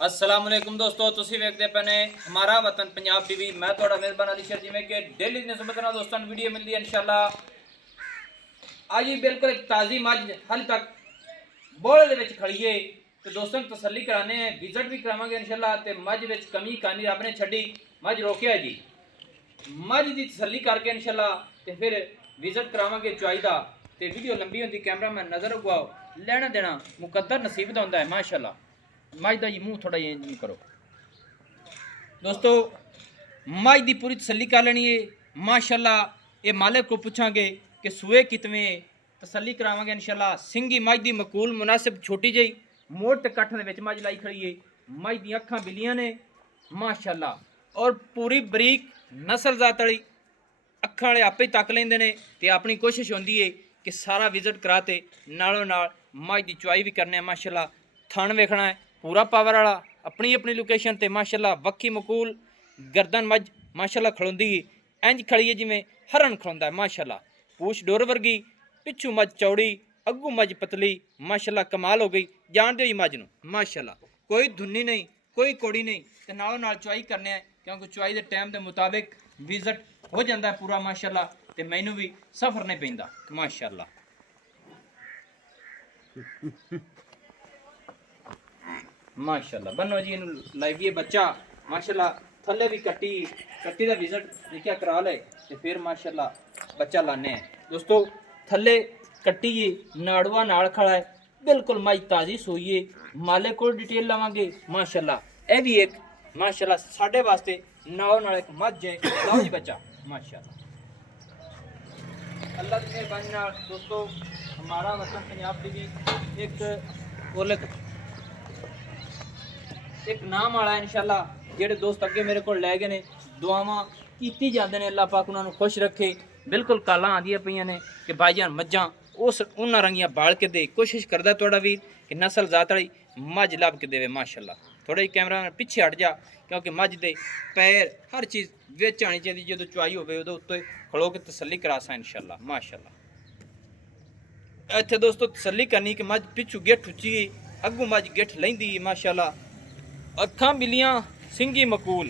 अस्सलाम वालेकुम दोस्तों, ਤੁਸੀਂ ਵੇਖਦੇ ਪਏ ਨੇ ਹਮਾਰਾ ਵਤਨ ਪੰਜਾਬ ਟੀਵੀ। ਮੈਂ ਤੁਹਾਡਾ ਮੇਜ਼ਬਾਨ ਅਲੀ ਸ਼ਰ। ਜਿਵੇਂ ਕਿ ਡੇਲੀ ਦੀ ਨਸਬਤ ਨਾਲ ਦੋਸਤਾਂ ਨੂੰ ਵੀਡੀਓ ਮਿਲਦੀ ਹੈ ਇਨਸ਼ਾਅੱਲਾ। ਅੱਜ ਹੀ ਬਿਲਕੁਲ ਇੱਕ ਤਾਜ਼ੀ ਮੱਝ ਹਾਲੇ ਤੱਕ ਬੋਲੇ ਦੇ ਵਿੱਚ ਖੜੀ ਏ ਤੇ ਦੋਸਤਾਂ ਨੂੰ ਤਸੱਲੀ ਕਰਾਣੇ ਹੈ, ਵਿਜ਼ਿਟ ਵੀ ਕਰਾਵਾਂਗੇ ਇਨਸ਼ਾਅੱਲਾ। ਤੇ ਮੱਝ ਵਿੱਚ ਕਮੀ ਕਾਨੀ ਰੱਬ ਨੇ ਛੱਡੀ, ਮੱਝ ਰੋਕਿਆ ਜੀ। ਮੱਝ ਦੀ ਤਸੱਲੀ ਕਰਕੇ ਇਨਸ਼ਾਅੱਲਾ ਤੇ ਫਿਰ ਵਿਜ਼ਿਟ ਕਰਾਵਾਂਗੇ ਚੁਆਈ ਦਾ। ਤੇ ਵੀਡੀਓ ਲੰਬੀ ਹੁੰਦੀ, ਕੈਮਰਾਮੈਨ ਨਜ਼ਰ ਰਖਵਾਓ। ਲੈਣਾ ਦੇਣਾ ਮੁਕੱਦਰ ਨਸੀਬ ਦਾ ਹੁੰਦਾ ਹੈ ਮਾਸ਼ਾਅੱਲਾ। मझ का जी मूँह थोड़ा इंज करो दोस्तों। मझ की पूरी तसली कर लेनी है माशाल्लाह। ये मालिक को पूछांगे कि सूए कितने तसली करावांगे इंशाल्लाह। सिंगी मझ की मकूल मुनासिब छोटी जी मोड़ ते कट्ठ दे मझ लाई खड़ी है। मझ दी अखां बिलियां ने माशाल्लाह और पूरी बरीक नस्ल जात वाली अखां वाले आपे तक लेंदे ने। ते अपनी कोशिश होंदी है कि सारा विजिट कराते नालों नाल मझ की चुआई भी करने माशाल्लाह। थण वेखना है पूरा पावर वाला, अपनी अपनी लोकेशन ते माशाल्लाह। वक्की मकूल गर्दन मझ माशाल्लाह खड़ोंदी इंज खड़ी है जिमें हरन खड़ोंदा है माशाल्लाह। पूछ डोर वर्गी, पिछू मझ चौड़ी, अगू मझ पतली माशाल्लाह। कमाल हो गई जान दो मझ नूं माशाल्लाह। कोई धुन्नी नहीं, कोई कोड़ी नहीं। ते नालों नाल चुआई करने हैं क्योंकि चुआई के टाइम के मुताबिक विजिट हो जाता है पूरा माशाल्लाह। ते मैनू भी सफर नहीं पैंदा माशाल्लाह। माशाल्लाह बनो जी इन लाइए बच्चा माशाल्लाह। थले भी कट्टी का विजिट देखिए करा ले तो फिर माशाल्लाह बच्चा लाने हैं दोस्तों। थले कट्टी नाड़ुआ नाल खड़ा है बिल्कुल। मझ ताज़ी सोई है, मालिक को डिटेल लवांगे माशाल्लाह। यह भी एक माशाल्लाह साढ़े वास्ते नाल नाल एक मझ है। लाओ जी बच्चा माशाल्लाह। अल्लाह की मेहरबानी नाल दोस्तों हमारा वतन पंजाब टीवी एक ओलक एक नाम वाला है इंशाल्लाह। जेडे दोस्त अगे मेरे को लै गए ने दुआवां कीती जांदे ने, अल्लाह पाक उन्होंने खुश रखे। बिल्कुल कालां आंदियां पईयां ने कि भाईजान मज्जां उस उन्हां रंगियां बाल के दे। कोशिश करदा थोड़ा वीर कि नस्ल जात वाली मझ लभ के देवे माशाल्लाह। थोड़ा जी कैमरा पिछे हट जा क्योंकि मझ दे पैर हर चीज़ विच आनी चाहिए। जो चुआई होवे उहदे उत्ते खड़ो के तसल्ली करासा इंशाल्लाह माशाल्लाह। इत्थे दोस्तों तसल्ली करनी कि मझ पिछू गिठ उच्ची अगू मझ गिठ लैंदी माशाल्लाह। अखां बिलियां सिंगी मकूल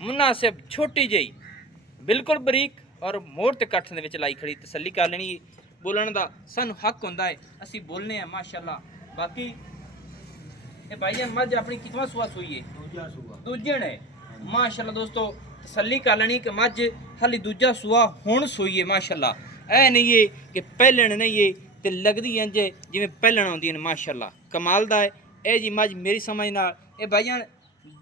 मुनासिब छोटी जी बिल्कुल बरीक और मोड़ ते कट्ठ दे विच लाई खड़ी। तसल्ली कर लेनी बोलण दा सानू हक हुंदा है, असीं बोलने हैं माशाल्लाह। बाकी ये भाईजान मझ अपनी कितवा सुआ सूई है? दूजे ने माशाल्लाह दोस्तों। तसल्ली कर लेनी कि मझ हाली दूजा सुआ हुण सूई है माशाल्लाह। ऐ नहीं है कि पहलण नहीं है ते लगदी इंज जिवें पहलण आउंदी ने माशाल्लाह। कमाल दा है ए जी मझ मेरी समझ नाल। ये भाईजान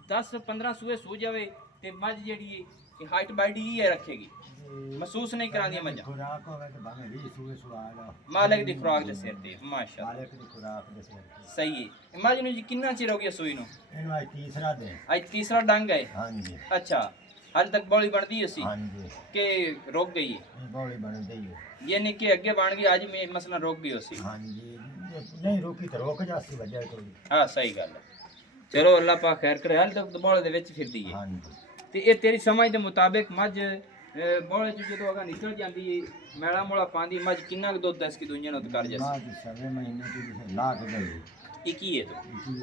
10-15 सूए सू जावे ते मझ जेड़ी है हाइट बाइट ही है रखेगी, महसूस नहीं करांदी मझ। मालिक दी खुराक दे सिर ते माशाल्लाह सही है। मझ नूं जी कितना चिर हो गया सूई नूं? आज तीसरा डंग है। अच्छा हाल तक बौली बनदी है सी कि रुक गई है? यानी कि अगे बन गई आज में मसला रुक गई सी? नहीं रोकी तो रोक जाती वजह कोई। हाँ सही गल है। चलो अल्लाह पाक खैर करे। हाल तक बौले दे विच फिरदी है ते ये तेरी समझ दे मुताबिक मझ बौले च जो अगर निकल जाती है मैला मोला पांदी मझ किन्ना दुध दस की दुनिया कर जैसे? 7 महीने की लाख गई एक ही है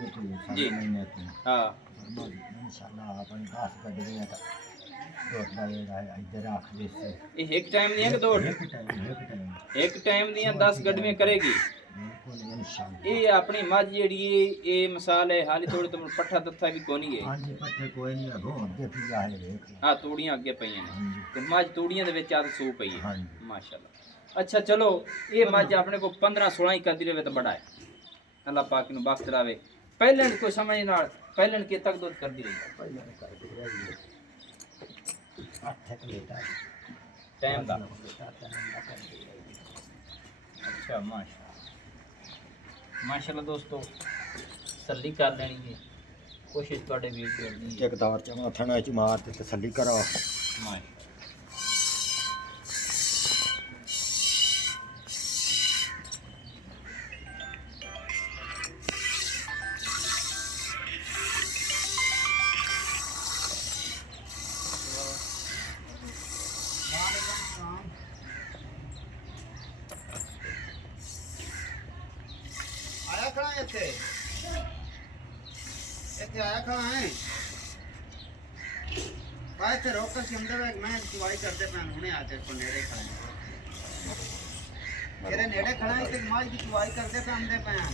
तो जी। हाँ इंशाल्लाह अपनी घास कट गई है इधर रख दे से एक टाइम दियां कि दो? एक टाइम दियां 10 गड्डियां करेगी ये अपनी मझ जेड़ी है। ये मिसाल है हाली थोड़ी तो पट्ठा तत्था भी कोनी है। हां जी पट्ठे कोई नहीं है वो अगे पिया है देख। हां तूड़ियां अगे पईयां ने ते मझ तूड़ियां दे विच आद सू पई है हां जी माशाल्लाह। अच्छा चलो ये मझ अपने को 15-16 ही करदी रहे तो बड़ा है। अल्लाह पाक नु बख्श लावे। पहले कोई समझ नाल पहले के तक दूध करदी रही पहले कर दे रही है 8 लीटर टाइम दा। अच्छा माशाल्लाह दोस्तों तसल्ली कर लेनी है। कोशिश थोड़े वीर की होनी है एक दौर च थना च मार ते तसल्ली करो। ਇੱਥੇ ਆਇਆ ਕਹਾਂ ਹੈ ਬਾਈ ਤੇ ਰੋਕ ਕੇ ਅੰਦਰ ਇੱਕ ਮੈਂ ਚੁਆਈ ਕਰਦੇ ਪੈਣ ਹੁਣੇ ਆ ਤੇਰੇ ਕੋਲ ਨੇੜੇ ਖੜਾ ਤੇਰੇ ਨੇੜੇ ਖੜਾ ਹੈ ਤੇ ਮਾਈ ਦੀ ਚੁਆਈ ਕਰਦੇ ਪੈ ਆਂਦੇ ਪਏ ਆ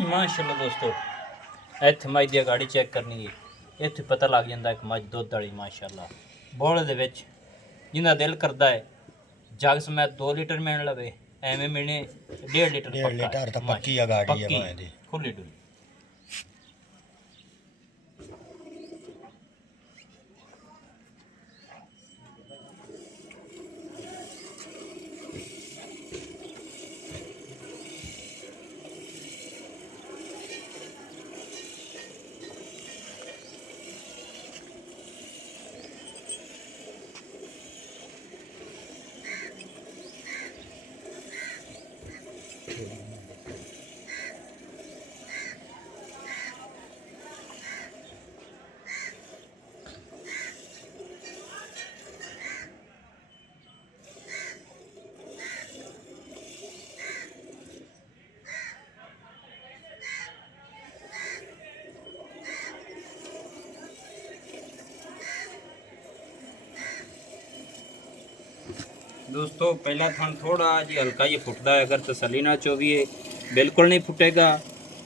ਮਾਸ਼ਾਅੱਲਾ ਦੋਸਤੋ ਇੱਥੇ ਮੱਝ ਦੀ ਗਾੜੀ ਚੈੱਕ ਕਰਨੀ ਹੈ ਇੱਥੇ ਪਤਾ ਲੱਗ ਜਾਂਦਾ ਇੱਕ ਮੱਝ ਦੁੱਧ ਵਾਲੀ ਮਾਸ਼ਾਅੱਲਾ ਬੋਲੇ ਦੇ ਵਿੱਚ ਜਿੰਦਾ ਦਿਲ ਕਰਦਾ ਹੈ ਜਗ ਸਮੇਤ 2 ਲੀਟਰ ਮਿਲਣ ਲਵੇ ਐਵੇਂ ਮਿਲਣੇ 1.5 ਲੀਟਰ 1.5 ਲੀਟਰ ਤਾਂ ਪੱਕੀ ਆ ਗਾੜੀ ਆ ਭਾਵੇਂ ਦੀ ਖੁੱਲੀ ਡੁੱਲੀ दोस्तों पहला थान थोड़ा जी हल्का ये फुटदा है अगर तसली ना चोवीए बिल्कुल नहीं फुटेगा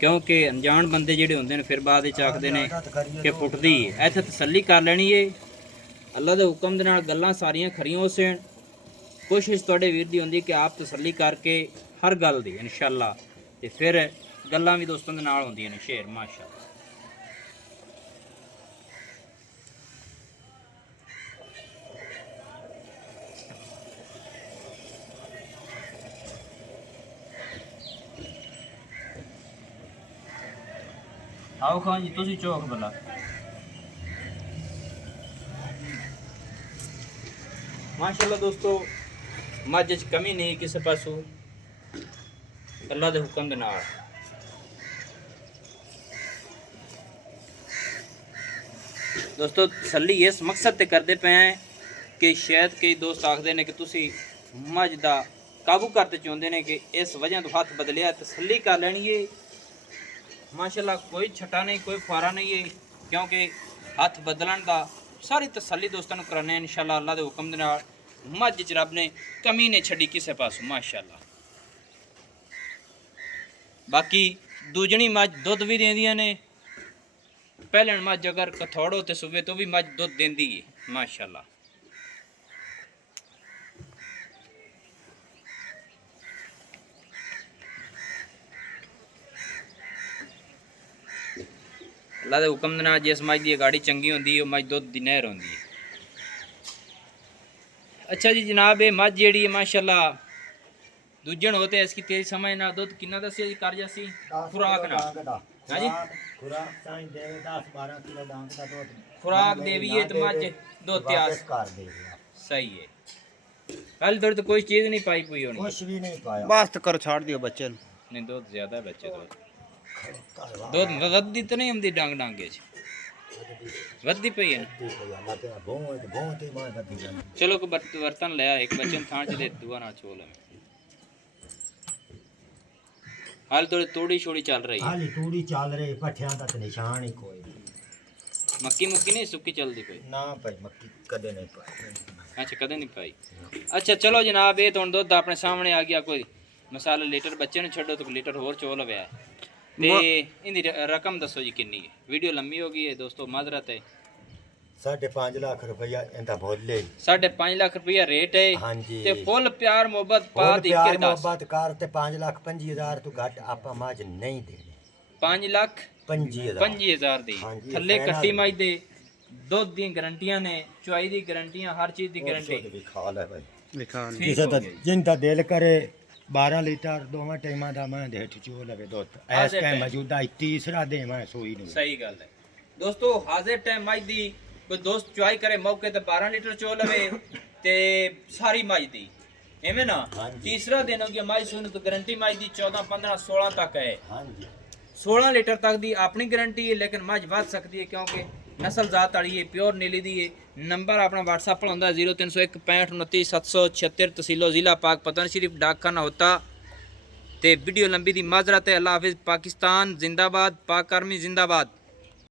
क्योंकि अनजान बंदे जेडे होंदे ने फिर बाद विच आखदे ने कि फुटदी है इत्थे तसली कर लेनी है अल्लाह दे हुक्म दे नाल गल्लां सारियां खरियां हो सैन कोशिश तुहाडे वीर दी होंदी कि आप तसली करके हर गल दी इंशाअल्लाह ते फिर गल्लां भी दोस्तों दे नाल होंदियां ने शेर माशाअल्लाह आओ खान जी तुसी चौक भला माशाअल्लाह दोस्तों मझ च कमी नहीं किसी पासों अल्लाह दे हुक्म दे नाल दोस्तों तसल्ली इस मकसद ते करते पे हैं कि शायद कई दोस्त आखते हैं कि तुसी मझ दा काबू करते चाहते हैं कि इस वजह तो हाथ बदलिया तसल्ली कर लैनी है माशाल्लाह कोई छटा नहीं कोई फारा नहीं है क्योंकि हाथ बदलन का सारी तसल्ली दोस्तों को कराने इंशाल्लाह अल्लाह के हुक्म दे नाल मझ च रब ने कमी नहीं छड़ी किसी पासों माशाल्लाह बाकी दूजनी मझ दुध भी देंदियां ने पहले मझ अगर कथौड़ो ते सुबह तो भी मझ दुध देंदी है माशाल्लाह ਅੱਲਾ ਦੇ ਹੁਕਮ ਦੇ ਨਾਲ ਜਿਸ ਮੱਝ ਦੀ ਗਾੜੀ ਚੰਗੀ ਹੁੰਦੀ ਉਹ ਮੱਝ ਦੁੱਧ ਦੀ ਨਹਿਰ ਹੁੰਦੀ ਹੈ। ਅੱਛਾ ਜੀ ਜਨਾਬ, ਇਹ ਮੱਝ ਜਿਹੜੀ ਹੈ ਮਾਸ਼ਾਅੱਲਾ ਦੂਜਣ ਹੋਤੇ ਇਸ ਕੀ ਤੇਰੀ ਸਮਝ ਨਾਲ ਦੁੱਧ ਕਿੰਨਾ ਦੱਸਿਆ ਜੀ ਕਰ ਜਾਸੀ ਖੁਰਾਕ ਨਾਲ ਹਾਂਜੀ ਖੁਰਾਕ ਤਾਂ ਦੇਵੇ 10-12 ਕਿਲੋ ਡਾਂਗ ਦਾ ਦੁੱਧ ਖੁਰਾਕ ਦੇਵੀਏ ਤੇ ਮੱਝ ਦੁੱਧ ਤਿਆਰ ਕਰ ਦੇ ਸਹੀ ਹੈ। ਕੱਲ ਦੁੱਧ ਕੋਈ ਚੀਜ਼ ਨਹੀਂ ਪਾਈ ਪਈ ਹੋਣੀ ਕੁਛ ਵੀ ਨਹੀਂ ਪਾਇਆ बस तो करो छोड़ दियो बच्चे नु। ਨਹੀਂ ਦੁੱਧ ਜ਼ਿਆਦਾ ਹੈ ਬੱਚੇ ਦੁੱਧ ਵੱਧਦੀ ਤਾਂ ਨਹੀਂ ਹੁੰਦੀ ਡੰਗ ਡਾਂਗੇ ਚ ਵੱਧਦੀ ਪਈ ਹੈ ਚਲੋ ਕੋ ਬਰਤਨ ਲਿਆ ਇੱਕ ਬੱਚੇ ਨੂੰ ਥਾਂ ਚ ਦੇ ਦੁਆ ਨਾਲ ਚੋਲ ਹਾਲ ਤੋੜੀ ਛੋੜੀ ਚੱਲ ਰਹੀ ਹੈ ਹਾਲੀ ਤੂੜੀ ਚੱਲ ਰਹੀ ਪੱਠਿਆਂ ਦਾ ਤੇ ਨਿਸ਼ਾਨ ਹੀ ਕੋਈ ਨਹੀਂ। ਮੱਕੀ ਮੁੱਕੀ ਨਹੀਂ ਸੁੱਕੀ ਚੱਲਦੀ ਪਈ ਨਾ ਭਾਈ ਮੱਕੀ ਕਦੇ ਨਹੀਂ ਪਾਈ। ਅੱਛਾ ਕਦੇ ਨਹੀਂ ਪਾਈ। ਅੱਛਾ ਚਲੋ ਜਨਾਬ ਇਹ ਤਾਂ ਹੁਣ ਦੁੱਧ ਆਪਣੇ ਸਾਹਮਣੇ ਆ ਗਿਆ ਕੋਈ ਮਸਾਲਾ ਲੀਟਰ ਬੱਚੇ ਨੂੰ ਛੱਡੋ ਤਾਂ ਲੀਟਰ ਹੋਰ ਚੋਲ ਹੋਇਆ ਤੇ ਇਹਦੀ ਰਕਮ ਦੱਸੋ ਜੀ ਕਿੰਨੀ ਹੈ। ਵੀਡੀਓ ਲੰਮੀ ਹੋ ਗਈ ਹੈ ਦੋਸਤੋ ਮਾਜ਼ਰਤ ਹੈ। 5.5 ਲੱਖ ਰੁਪਇਆ ਇਹਦਾ ਬੋਲੇ 5.5 ਲੱਖ ਰੁਪਇਆ ਰੇਟ ਹੈ ਹਾਂਜੀ ਤੇ ਫੁੱਲ ਪਿਆਰ ਮੁਹੱਬਤ ਪਾ ਬਹੁਤ ਦੀ ਪਿਆਰ ਕੇ ਦੱਸ ਮੁਹੱਬਤ ਕਰ ਤੇ 5,25,000 ਤੋਂ ਘੱਟ ਆਪਾਂ ਮੱਝ ਨਹੀਂ ਦੇਣੀ 5,25,000 ਦੀ ਹਾਂਜੀ, ਥੱਲੇ ਫਾਈਨਲ। ਕੱਟੀ ਮੱਝ ਦੇ ਦੁੱਧ ਦੀਆਂ ਗਰੰਟੀਆਂ ਨੇ ਚੁਆਈ ਦੀ ਗਰੰਟੀਆਂ ਹਰ ਚੀਜ਼ ਦੀ ਗਰੰਟੀ ਵੀ ਖਾ ਲੈ ਭਾਈ लिखा ਠੀਕ ਕਿਸੇ ਹੋ ਦਾ ਗਿਆ ਜੀ। ਜਿੰਦਾ ਦਿਲ ਕਰੇ 12 ਲੀਟਰ ਦੋਵਾਂ ਟਾਈਮਾਂ ਦਾ ਮੈਂ ਦੇ ਚੋ ਲਵੇ ਦੁੱਧ ਆ ਇਸ ਦੇ ਟਾਈਮ ਟਾਈਮ। ਮੌਜੂਦਾ ਤੀਸਰਾ ਦੇ ਮੈਂ ਸੋਈ ਨੂੰ ਸਹੀ ਗੱਲ ਹੈ ਦੋਸਤੋ ਹਾਜ਼ਰ ਟਾਈਮ ਮੱਝ ਦੀ ਕੋਈ ਦੋਸਤ ਚੁਆਈ ਕਰੇ ਮੌਕੇ ਤੇ 12 ਲੀਟਰ ਚੋ ਲਵੇ ਤੇ ਸਾਰੀ ਮੱਝ ਦੀ ਐਵੇਂ ਨਾ ਹਾਂਜੀ। ਤੀਸਰਾ ਦਿਨ ਹੋ ਗਿਆ ਮੱਝ ਸੂਣ ਤੋਂ ਗਰੰਟੀ ਮੱਝ ਦੀ 14 15 16 ਤੱਕ ਹੈ ਹਾਂਜੀ 16 ਲੀਟਰ ਤੱਕ ਦੀ ਆਪਣੀ ਗਾਰੰਟੀ ਹੈ ਲੇਕਿਨ ਮੱਝ ਵੱਧ ਸਕਦੀ ਹੈ ਕਿਉਂਕਿ ਨਸਲ ਜ਼ਾਤ ਵਾਲੀ ਹੈ ਪਿਓਰ ਨੀਲੀ ਦੀ ਹੈ। ਨੰਬਰ ਆਪਣਾ WhatsApp ਪਰ ਹੁੰਦਾ 0301 65 29 776 तहसीलो ज़िला पाक पतन शरीफ डाकखाना होता ते वीडियो लंबी दी माजरत है। अल्लाह हाफिज़ पाकिस्तान जिंदाबाद पाक आर्मी जिंदाबाद।